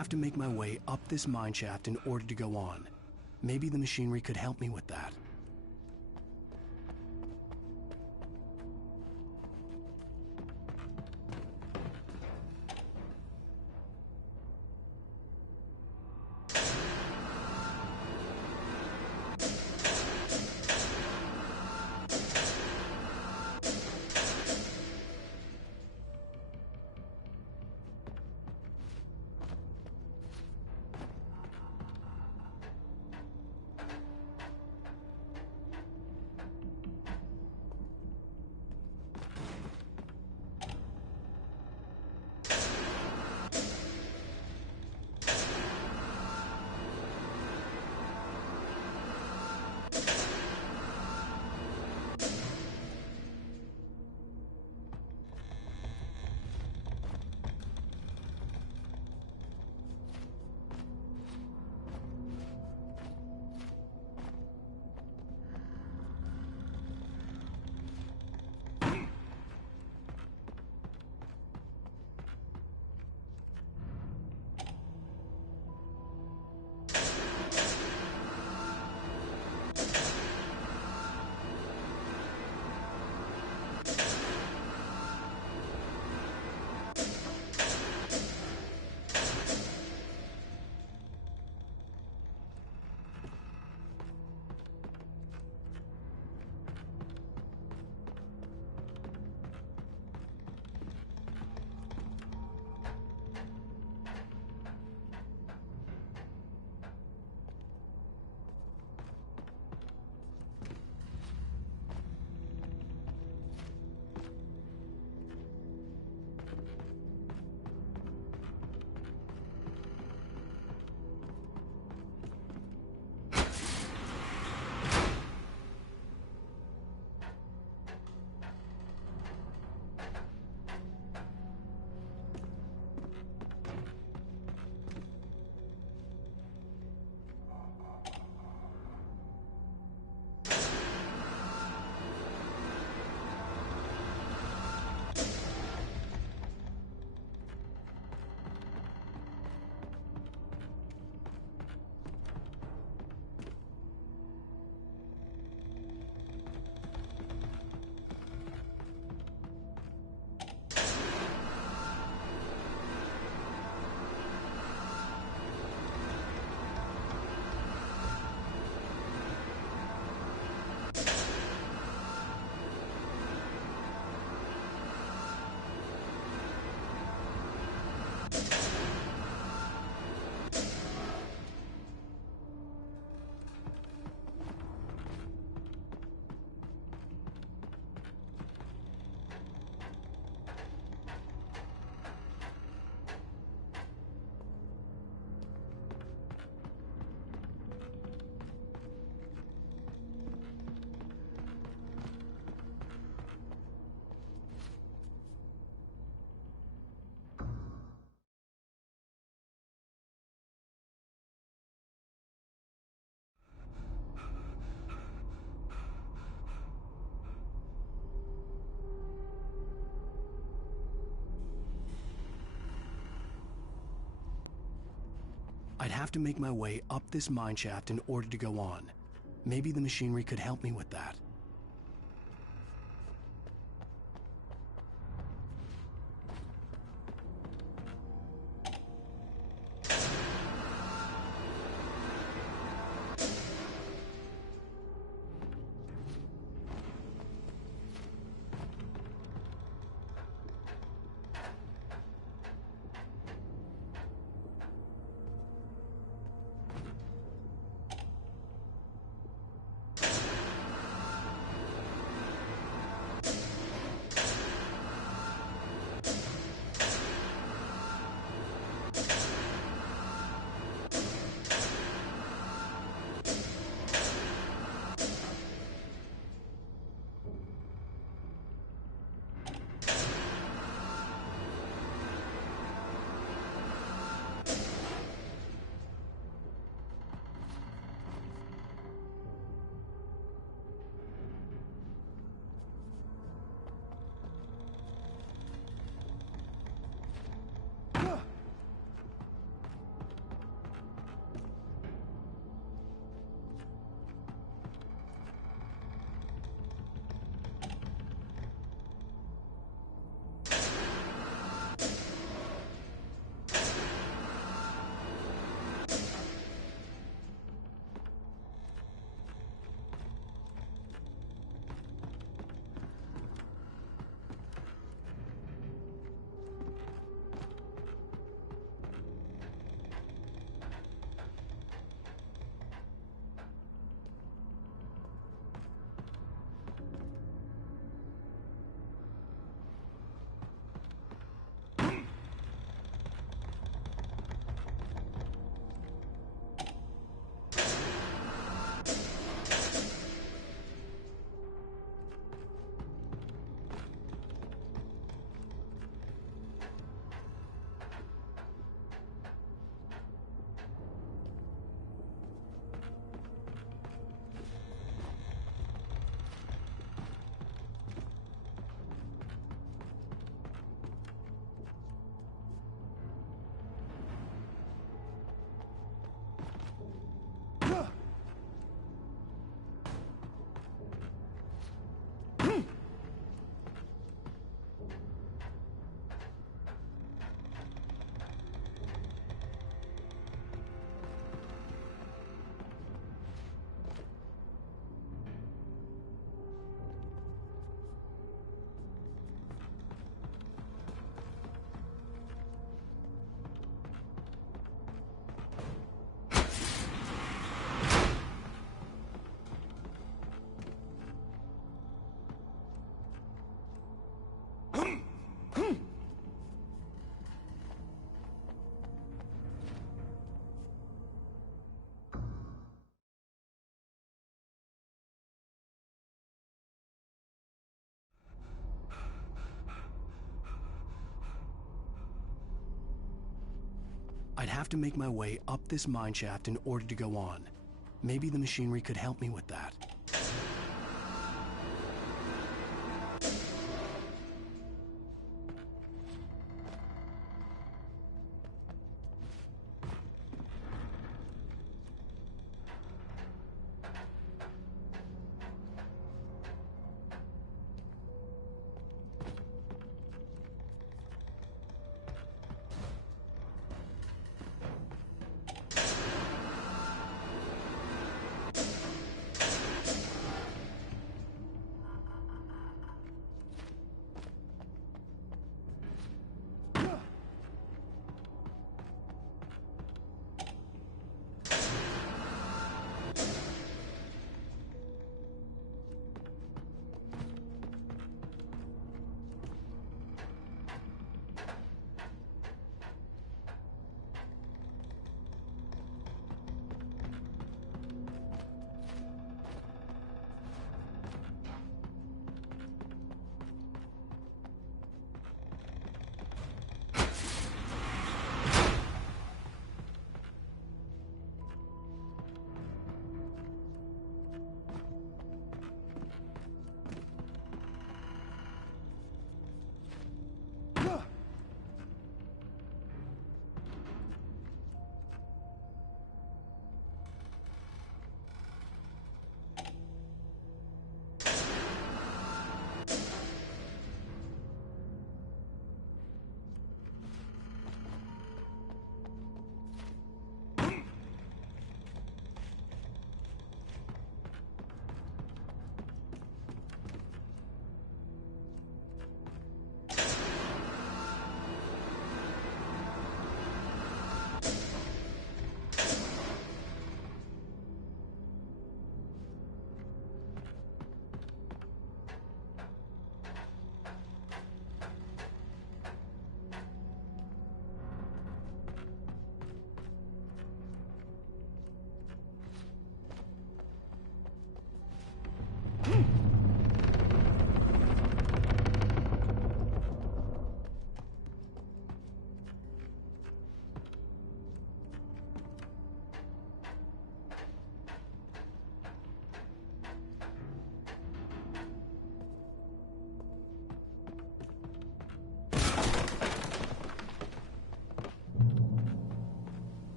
have to make my way up this mine shaft in order to go on. Maybe the machinery could help me with that. I'd have to make my way up this mine shaft in order to go on. Maybe the machinery could help me with that. I'd have to make my way up this mine shaft in order to go on. Maybe the machinery could help me with that.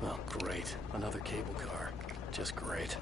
Oh, great. Another cable car. Just great.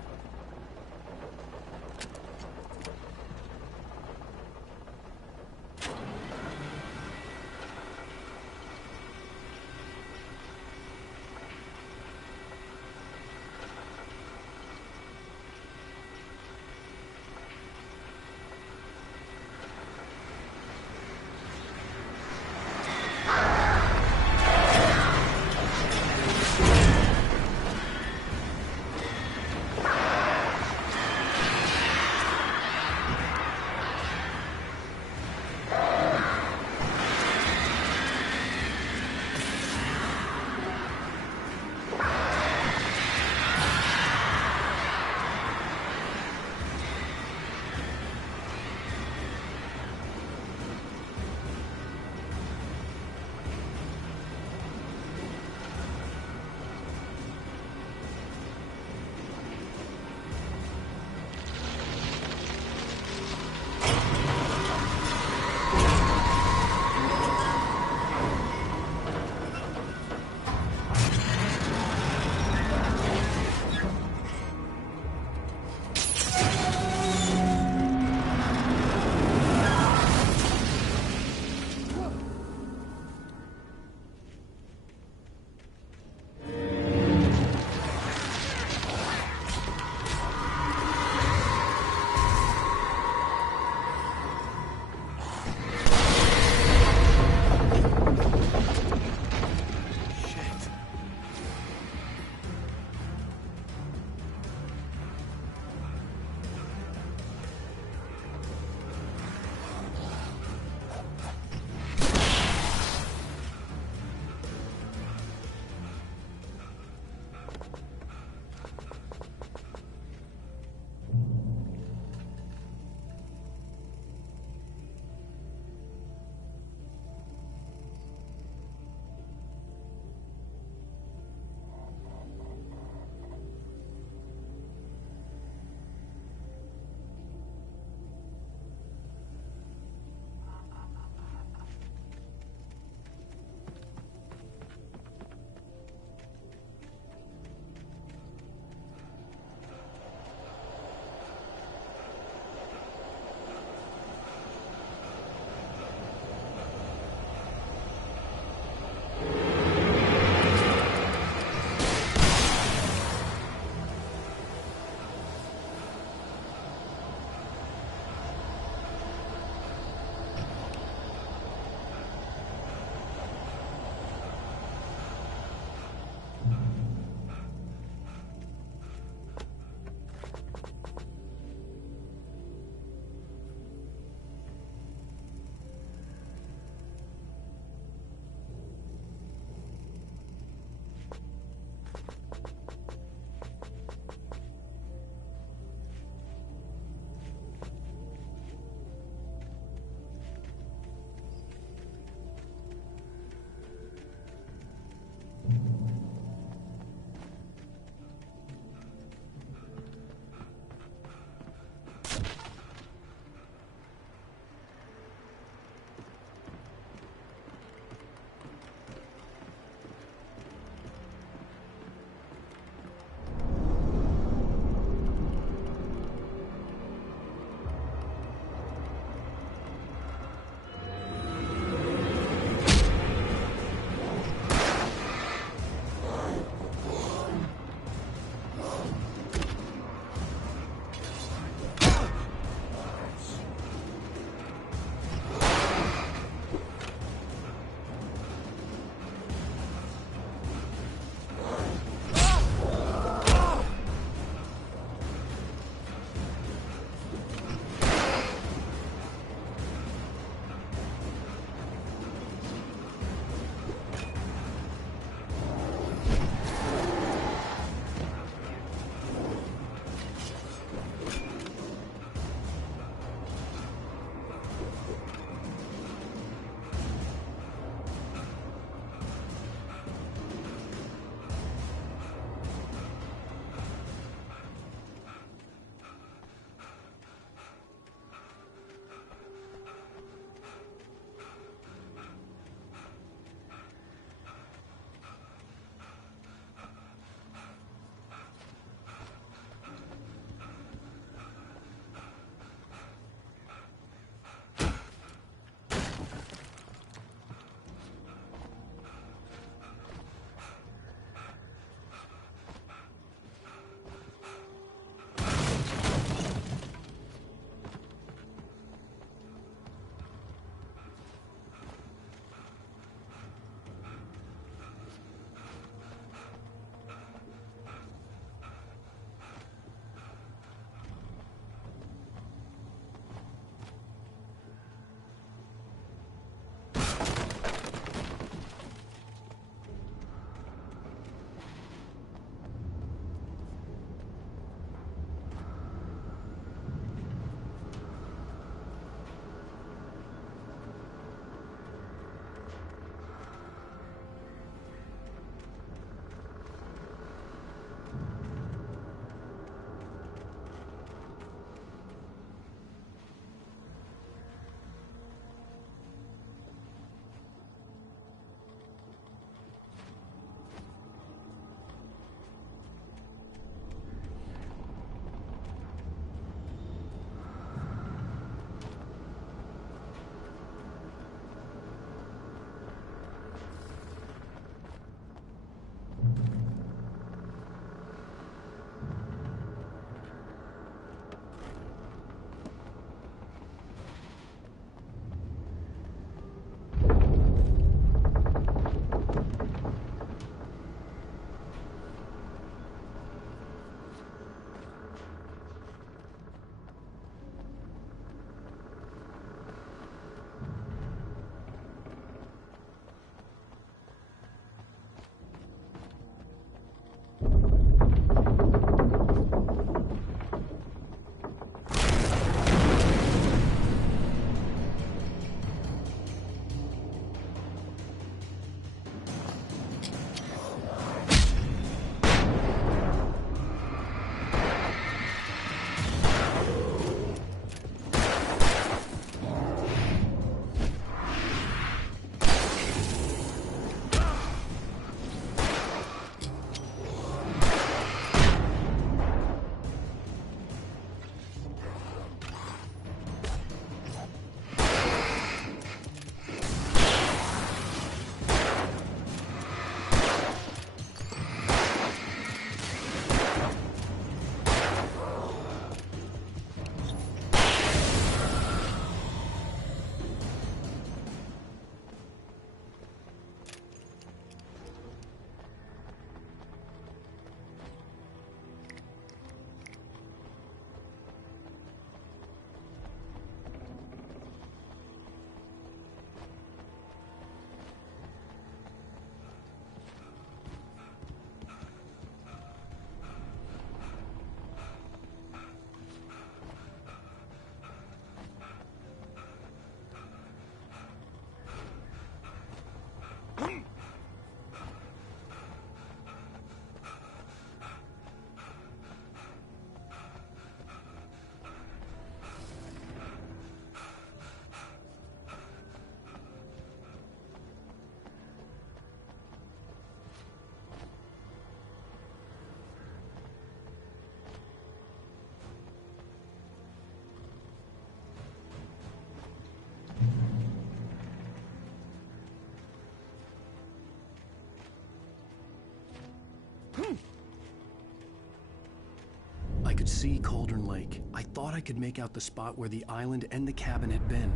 could see Cauldron Lake. I thought I could make out the spot where the island and the cabin had been.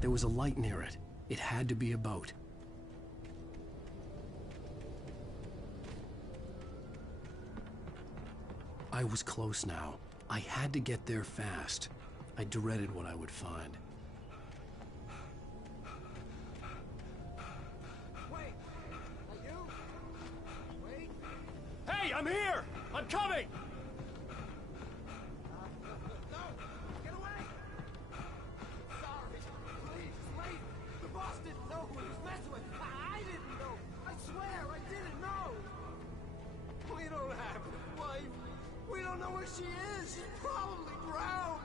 There was a light near it. It had to be a boat. I was close now. I had to get there fast. I dreaded what I would find. Wait! Are you? Wait! Hey, I'm here! I'm coming! No! Get away! Sorry. Please, wait! The boss didn't know who he was messing with. I didn't know. I swear, I didn't know. We don't have his wife. We don't know where she is. She's probably drowned.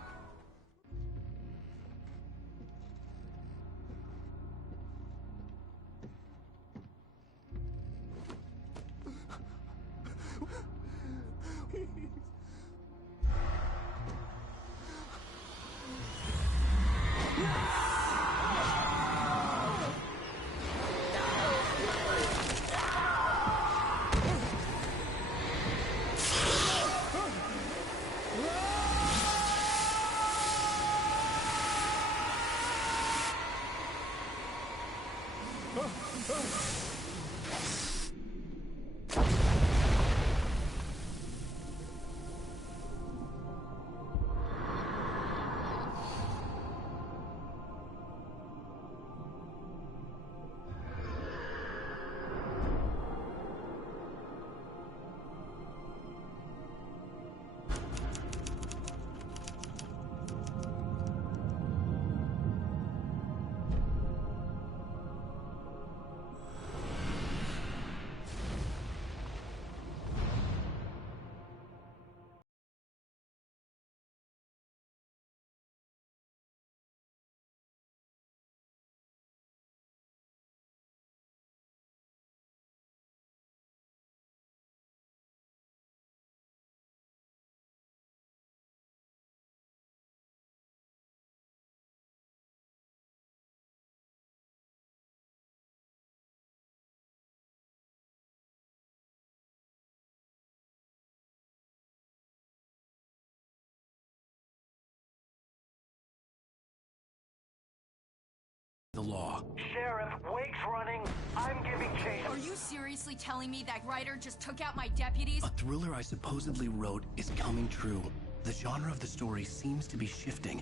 The law. Sheriff, Wake's running. I'm giving chase. Are you seriously telling me that writer just took out my deputies? A thriller I supposedly wrote is coming true. The genre of the story seems to be shifting.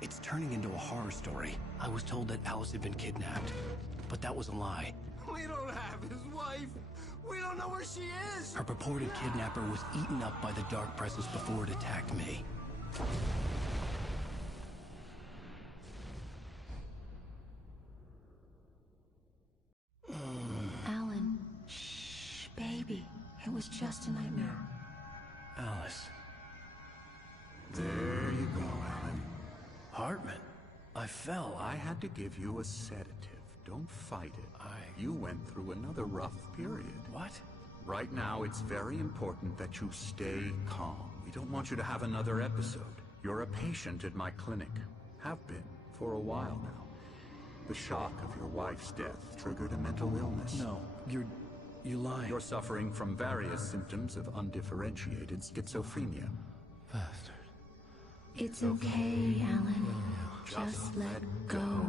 It's turning into a horror story. I was told that Alice had been kidnapped, but that was a lie. We don't have his wife. We don't know where she is. Her purported kidnapper was eaten up by the dark presence before it attacked me. Alan, shh, baby. It was just a nightmare. Alice. There you go, Alan. Hartman. I fell. I had to give you a sedative. Don't fight it. You went through another rough period. What? Right now, it's very important that you stay calm. We don't want you to have another episode. You're a patient at my clinic. Have been for a while now. The shock of your wife's death triggered a mental illness. No, you're lying. You're suffering from various symptoms of undifferentiated schizophrenia. Bastard. It's okay, Alan. Just let go.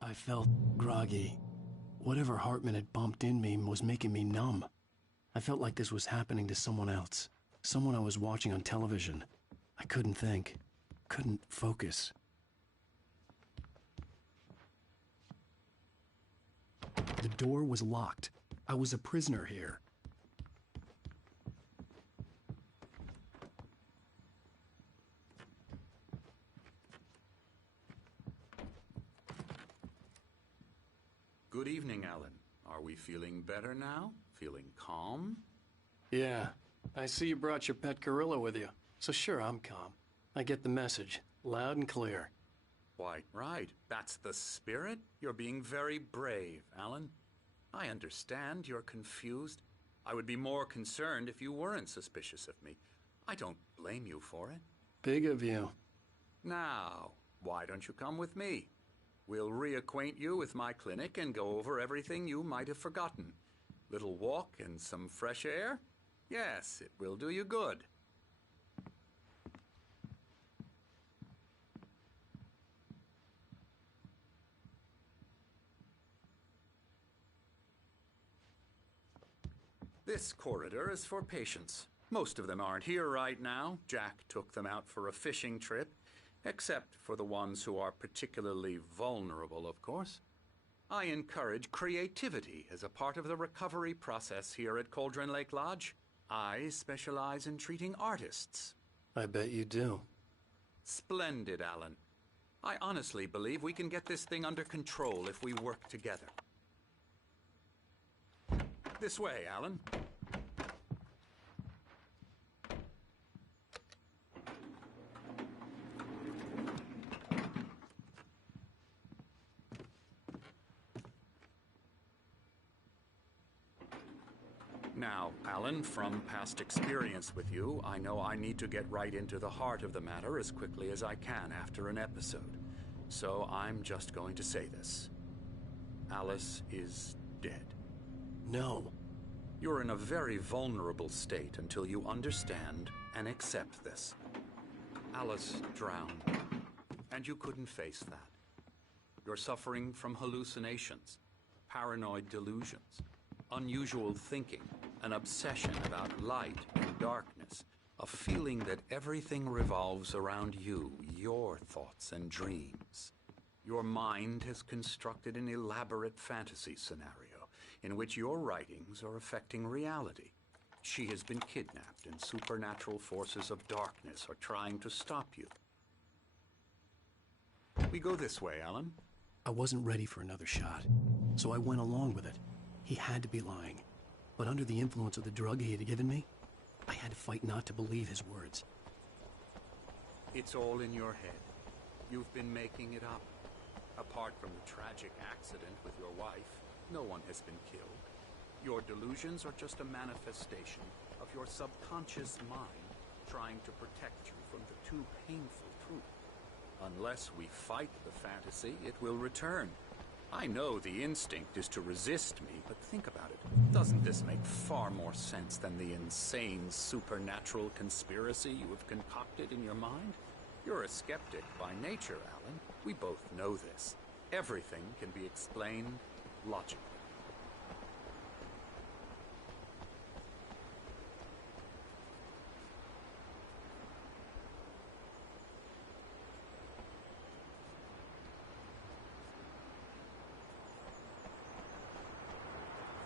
I felt groggy. Whatever Hartman had bumped in me was making me numb. I felt like this was happening to someone else. Someone I was watching on television. I couldn't think. Couldn't focus. The door was locked. I was a prisoner here. Good evening, Alan. Are we feeling better now? Feeling calm? Yeah. I see you brought your pet gorilla with you. So sure, I'm calm. I get the message. Loud and clear. Why, right. That's the spirit. You're being very brave, Alan. I understand you're confused. I would be more concerned if you weren't suspicious of me. I don't blame you for it. Big of you. Now, why don't you come with me? We'll reacquaint you with my clinic and go over everything you might have forgotten. Little walk and some fresh air? Yes, it will do you good. This corridor is for patients. Most of them aren't here right now. Jack took them out for a fishing trip, except for the ones who are particularly vulnerable, of course. I encourage creativity as a part of the recovery process here at Cauldron Lake Lodge. I specialize in treating artists. I bet you do. Splendid, Alan. I honestly believe we can get this thing under control if we work together. This way, Alan. Now, Alan, from past experience with you, I know I need to get right into the heart of the matter as quickly as I can after an episode. So I'm just going to say this. Alice is dead. No. You're in a very vulnerable state until you understand and accept this. Alice drowned, and you couldn't face that. You're suffering from hallucinations, paranoid delusions, unusual thinking, an obsession about light and darkness, a feeling that everything revolves around you, your thoughts and dreams. Your mind has constructed an elaborate fantasy scenario in which your writings are affecting reality. She has been kidnapped and supernatural forces of darkness are trying to stop you. We go this way, Alan. I wasn't ready for another shot, so I went along with it. He had to be lying. But under the influence of the drug he had given me, I had to fight not to believe his words. It's all in your head. You've been making it up. Apart from the tragic accident with your wife, no one has been killed. Your delusions are just a manifestation of your subconscious mind trying to protect you from the too painful truth. Unless we fight the fantasy, it will return. I know the instinct is to resist me, but think about it. Doesn't this make far more sense than the insane supernatural conspiracy you have concocted in your mind? You're a skeptic by nature, Alan. We both know this. Everything can be explained logically.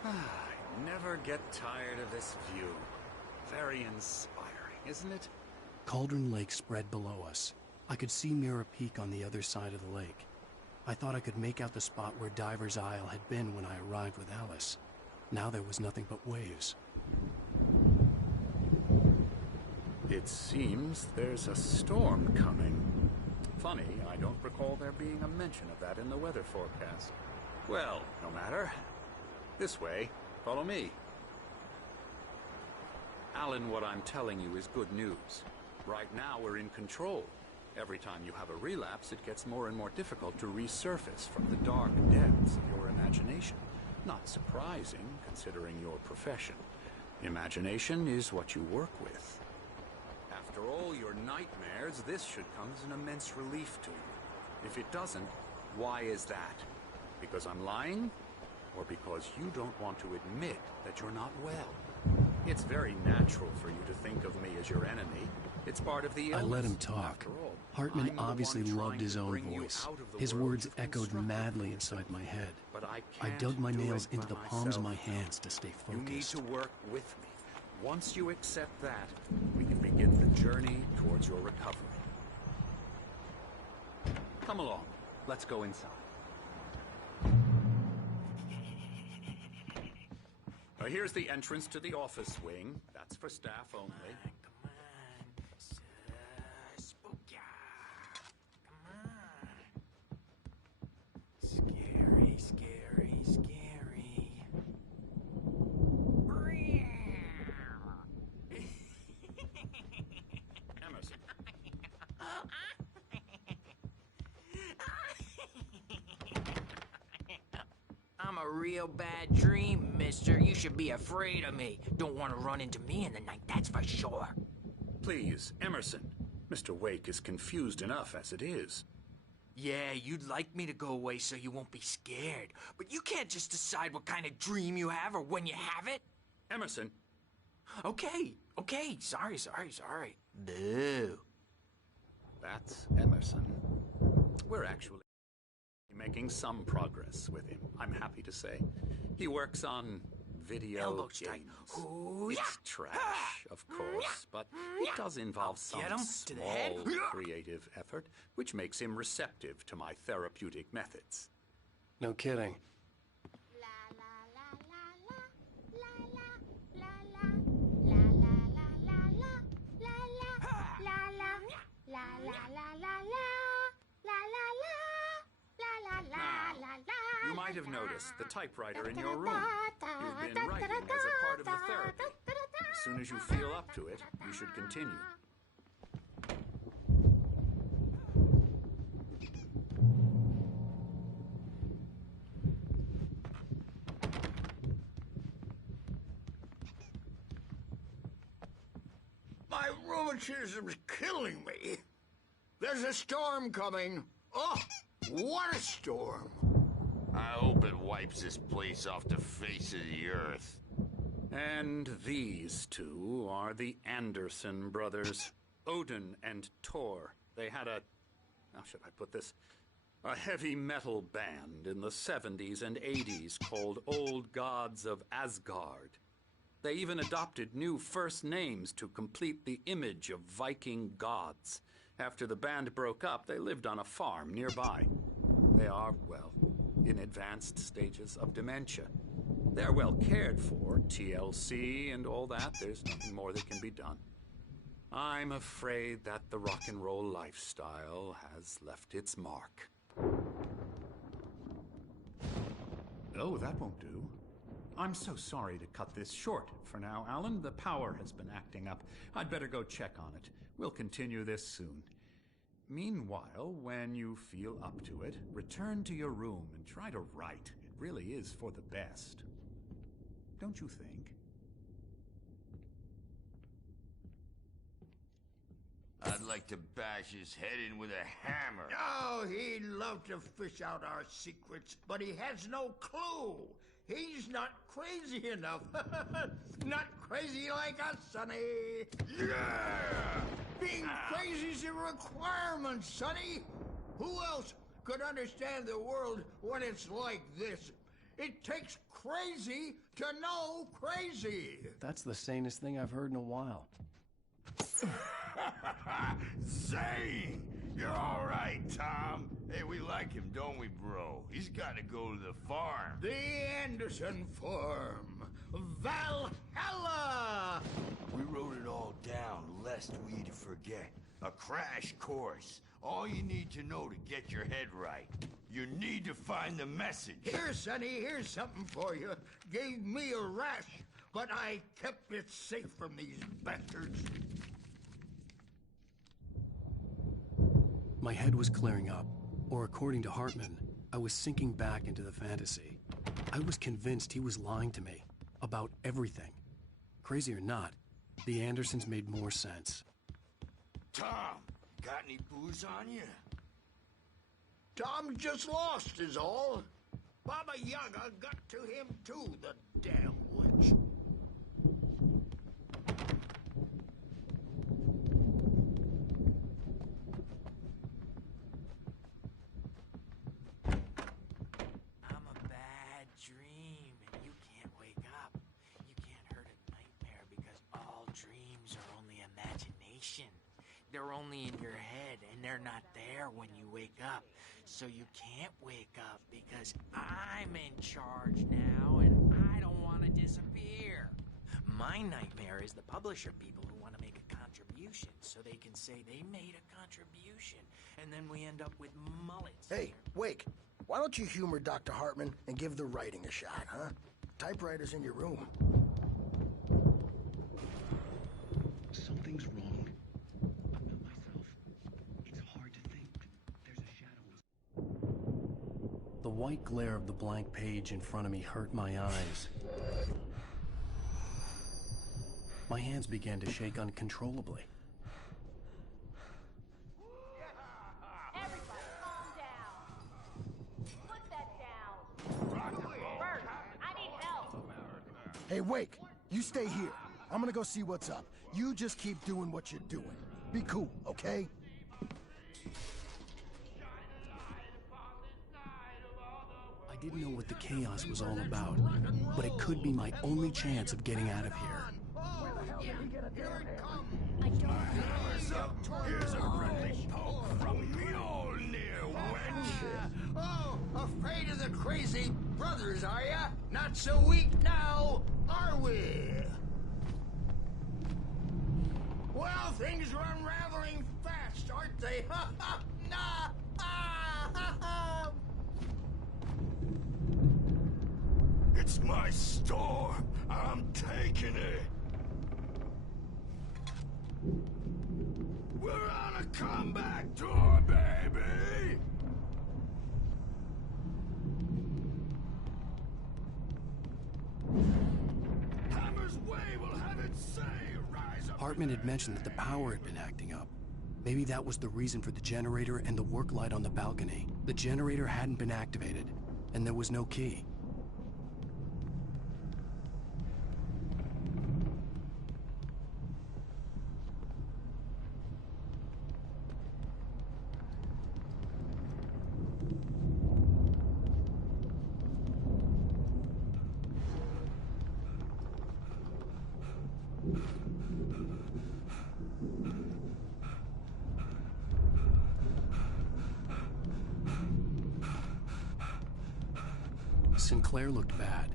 I never get tired of this view. Very inspiring, isn't it? Cauldron Lake spread below us. I could see Mirror Peak on the other side of the lake. I thought I could make out the spot where Diver's Isle had been when I arrived with Alice. Now there was nothing but waves. It seems there's a storm coming. Funny, I don't recall there being a mention of that in the weather forecast. Well, no matter. This way. Follow me. Alan, what I'm telling you is good news. Right now, we're in control. Every time you have a relapse, it gets more and more difficult to resurface from the dark depths of your imagination. Not surprising, considering your profession. Imagination is what you work with. After all your nightmares, this should come as an immense relief to you. If it doesn't, why is that? Because I'm lying? Or because you don't want to admit that you're not well? It's very natural for you to think of me as your enemy. It's part of the illness. I let him talk. After all, Hartman I'm the obviously one loved trying his to own bring you voice. out of the His world words you've echoed constructed. madly inside my head. But I I can't dug my do nails it into by the palms of my myself. hands to stay You need focused. to work with me. Once you accept that, we can begin the journey towards your recovery. Come along. Let's go inside. Here's the entrance to the office wing. That's for staff only. Come on, spooky. Come on. Scary, scary, scary. I'm a real bad dream, mister. You should be afraid of me. Don't want to run into me in the night, that's for sure. Please, Emerson. Mr. Wake is confused enough as it is. Yeah, you'd like me to go away so you won't be scared. But you can't just decide what kind of dream you have or when you have it. Emerson. Okay. Sorry. Boo. That's Emerson. We're actually making some progress with him, I'm happy to say. He works on video Elbow strike. games. Ooh, It's yeah. trash, of course, but it does involve some Get him to the head. small creative effort, which makes him receptive to my therapeutic methods. No kidding. You might have noticed the typewriter in your room. You've been writing as a part of the therapy. As soon as you feel up to it, you should continue. My rheumatism's killing me. There's a storm coming. Oh, what a storm. I hope it wipes this place off the face of the earth. And these two are the Anderson brothers, Odin and Thor. They had a, how should I put this, a heavy metal band in the 70s and 80s called Old Gods of Asgard. They even adopted new first names to complete the image of Viking gods. After the band broke up, they lived on a farm nearby. They are, well, in advanced stages of dementia. They're well cared for, TLC and all that. There's nothing more that can be done. I'm afraid that the rock and roll lifestyle has left its mark. Oh, that won't do. I'm so sorry to cut this short for now, Alan. The power has been acting up. I'd better go check on it. We'll continue this soon. Meanwhile, when you feel up to it, return to your room and try to write. It really is for the best. Don't you think? I'd like to bash his head in with a hammer. Oh, he'd love to fish out our secrets, but he has no clue. He's not crazy enough. Not crazy like us, Sonny. Yeah! Being crazy's a requirement, Sonny. Who else could understand the world when it's like this? It takes crazy to know crazy. That's the sanest thing I've heard in a while. Zane! You're all right, Tom. Hey, we like him, don't we, bro? He's got to go to the farm. The Anderson Farm. Valhalla! We wrote it all down, lest we forget. A crash course. All you need to know to get your head right. You need to find the message. Here, Sonny, here's something for you. Gave me a rash, but I kept it safe from these bastards. My head was clearing up, or according to Hartman, I was sinking back into the fantasy. I was convinced he was lying to me about everything. Crazy or not, the Andersons made more sense. Tom, got any booze on you? Tom just lost is all. Baba Yaga got to him too, the damn witch. I'm a bad dream, and you can't wake up. You can't hurt a nightmare because all dreams are only imagination. They're only in your head, and they're not there when you wake up. So you can't wake up because I'm in charge now, and I don't want to disappear. My nightmare is the publisher people who want to make a contribution so they can say they made a contribution, and then we end up with mullets. Hey, Wake, why don't you humor Dr. Hartman and give the writing a shot, huh? Typewriter's in your room. Something's wrong. I'm not myself. It's hard to think. There's a shadow. The The white glare of the blank page in front of me hurt my eyes. My hands began to shake uncontrollably. Everybody, calm down. Put that down. Bert, I need help. Hey, Wake, you stay here. I'm gonna go see what's up. You just keep doing what you're doing. Be cool, okay? I didn't know what the chaos was all about, but it could be my only chance of getting out of here. Here's a friendly poke from Mjolnir, wench. Oh, afraid of the crazy brothers, are ya? Not so weak now, are we? Well, things are unraveling fast, aren't they? Ha ha! Nah! Ah, ha, ha. It's my store. I'm taking it. We're on a comeback tour, baby! Hammer's Way will have its say. Rise up. Hartman had mentioned that the power had been acting up. Maybe that was the reason for the generator and the work light on the balcony. The generator hadn't been activated, and there was no key. Sinclair looked bad.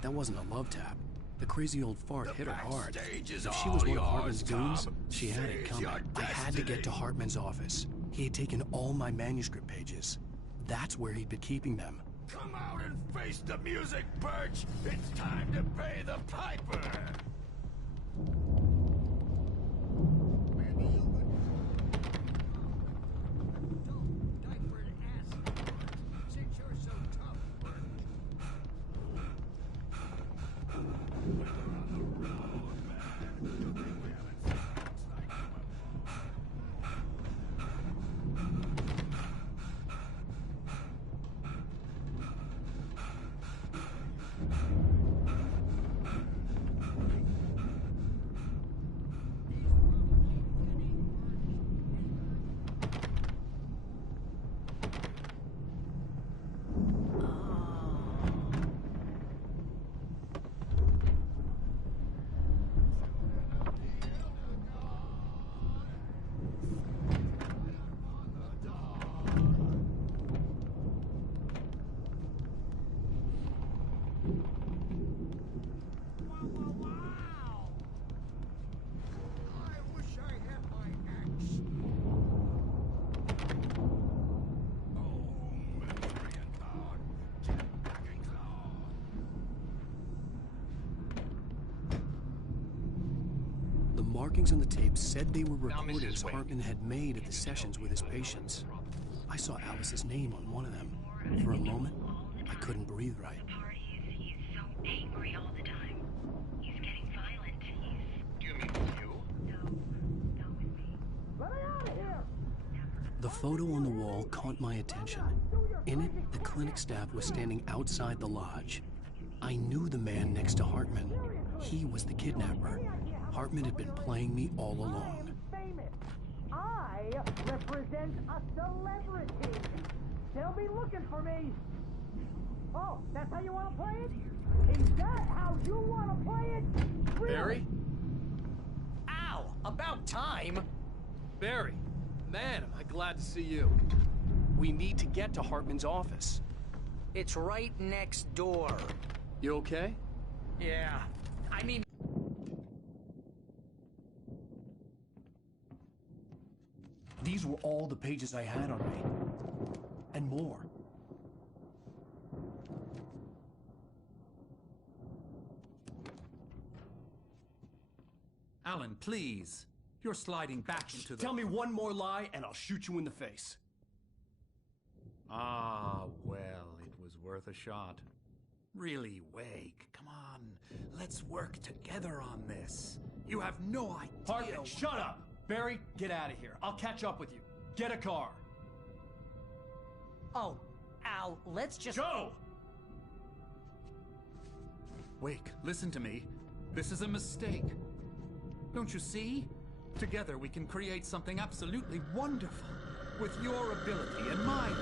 That wasn't a love tap. The crazy old fart hit her hard. If she was one of Hartman's goons, she had it coming. I had to get to Hartman's office. He had taken all my manuscript pages. That's where he'd been keeping them. Come out and face the music, Birch! It's time to pay the piper! Markings on the tape said they were recordings Hartman had made at the sessions with his patients. I saw Alice's name on one of them. For a moment, I couldn't breathe right. He's so angry all the time. He's getting violent. Do you mean you? No, not with me. Let me out of here! The photo on the wall caught my attention. In it, the clinic staff was standing outside the lodge. I knew the man next to Hartman. He was the kidnapper. Hartman had been playing me all along. Famous. I represent a celebrity. They'll be looking for me. Oh, that's how you want to play it? Is that how you want to play it? Really? Barry? Ow! About time! Barry, man, am I glad to see you. We need to get to Hartman's office. It's right next door. You okay? Yeah. I mean... These were all the pages I had on me. And more. Alan, please. You're sliding back into the... Tell me one more lie and I'll shoot you in the face. Ah, well, it worth a shot. Really, Wake, come on. Let's work together on this. You have no idea. Hartman, shut up! Barry, get out of here. I'll catch up with you. Get a car. Oh, Al, let's just... Go! Wake, listen to me. This is a mistake. Don't you see? Together we can create something absolutely wonderful. With your ability and mine.